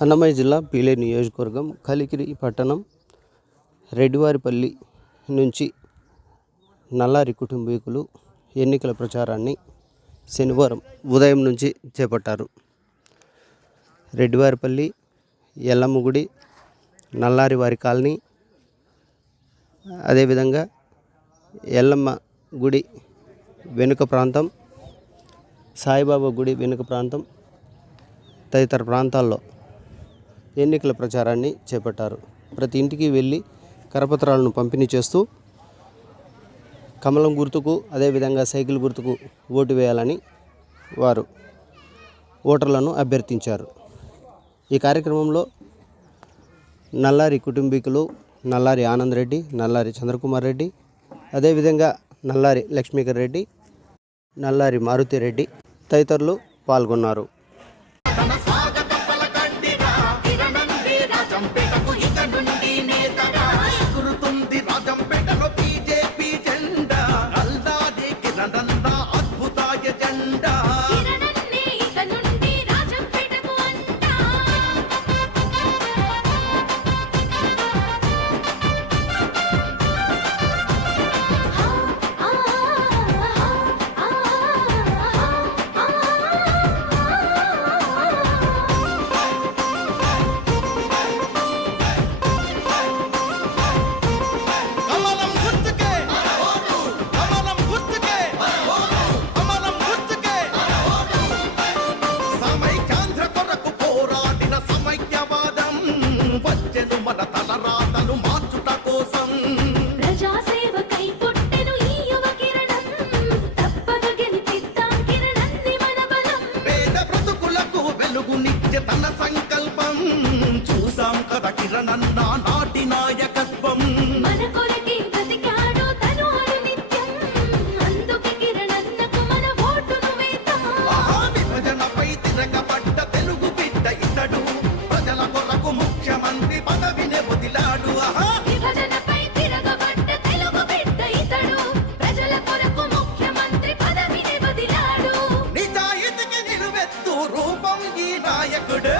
అన్నమయ్య జిల్లా పీలే నియోజకవర్గం కలికిరి పట్టణం రెడ్డివారిపల్లి నుంచి నల్లారి కుటుంబీకులు ఎన్నికల ప్రచారాన్ని శనివారం ఉదయం నుంచి చేపట్టారు. రెడ్డివారిపల్లి ఎల్లమ్మ గుడి నల్లారి వారి కాలనీ అదేవిధంగా ఎల్లమ్మ గుడి వెనుక ప్రాంతం సాయిబాబా గుడి వెనుక ప్రాంతం తదితర ప్రాంతాల్లో ఎన్నికల ప్రచారాన్ని చేపట్టారు. ప్రతి ఇంటికి వెళ్ళి కరపత్రాలను పంపిణీ చేస్తూ కమలం గుర్తుకు అదేవిధంగా సైకిల్ గుర్తుకు ఓటు వేయాలని వారు ఓటర్లను అభ్యర్థించారు. ఈ కార్యక్రమంలో నల్లారి కుటుంబీకులు నల్లారి ఆనంద్ రెడ్డి నల్లారి చంద్రకుమార్ రెడ్డి అదేవిధంగా నల్లారి లక్ష్మీకర్ రెడ్డి నల్లారి మారుతి రెడ్డి తదితరులు పాల్గొన్నారు. ఎగురుతుంది కోసం. ప్రజాసేవకై పుట్టెను ఈ యువ కిరణం. తప్పక గెలిపిద్దాం కిరణాన్ని మన బలం. పేద బ్రతుకులకు వెలుగునిచ్చే తన సంకల్పం. చూసాం కదా కిరణన్న నాటి నాయకత్వం. మన కొరకే బ్రతికాడు తను నిత్యం. అందుకే కిరణన్నకు మన ఓటును వేద్దాం. మహా విభజనపై తిరగబడ్డ తెలుగు బిడ్డ ఇతడు. ప్రజల కొరకు ముఖ్యమంత్రి పదవిని నాయకుడు.